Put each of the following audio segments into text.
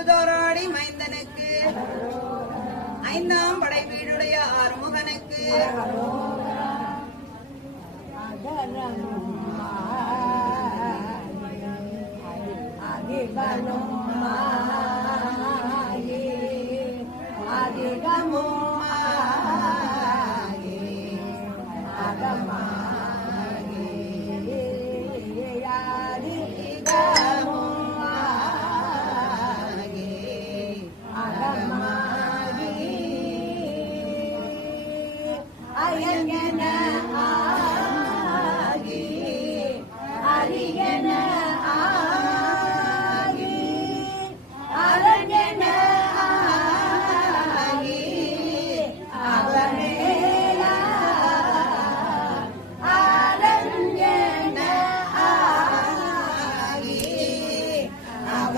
ஒன்றுதோராடி மைந்தனுக்கு. ஐந்தாம் படை வீடுடைய ஆறுமுகனுக்கு. அதிகமும்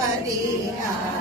Padilla.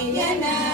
Yeah.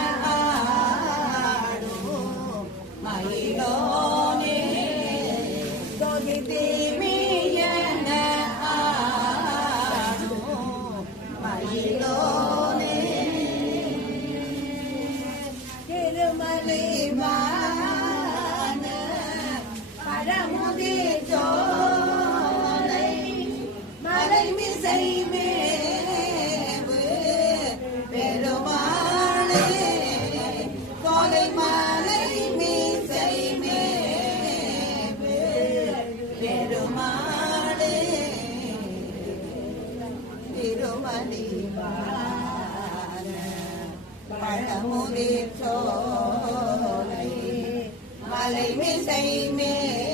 அமுதிர் சோலை மலை மிசை மேல்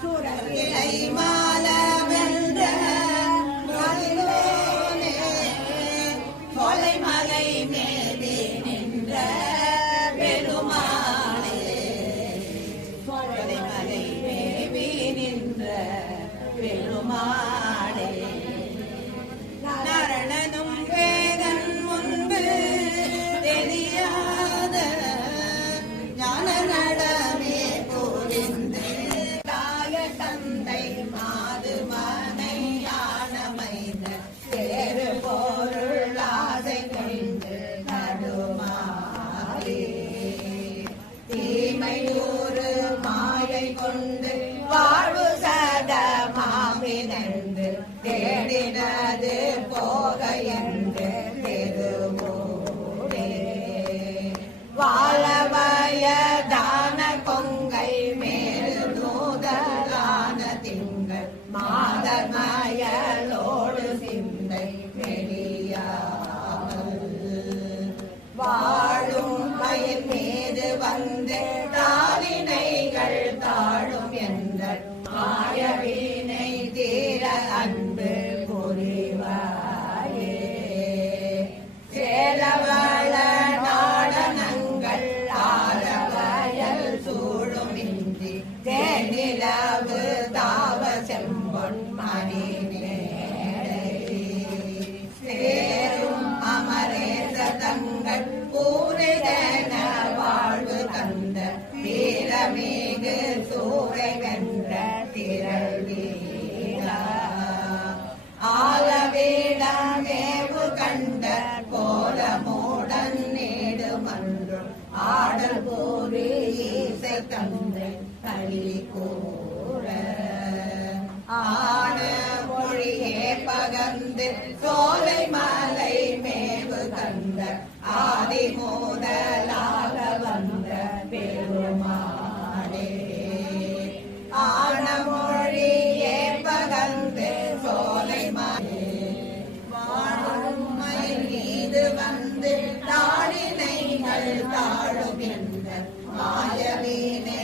Surah Al-Imam ஒரு மாலை கொண்டு நிலவு தாவ செம்பொன் மணி சேரும் அமரேச தங்கள் கூறுதன வாழ்வு தந்த வீரமிகு சூறை வென்ற திரள் ஆலவேடா வேவு கண்ட போல மூடன் நேடு மன்று ஆடல் போரே இசை தந்த அணி கூற ஆன மொழியே பகந்து சோலை மலை மேவு கந்த ஆதி மூதலாக வந்த பெருமாளே. ஆன மொழியே பகந்து மாயவீனை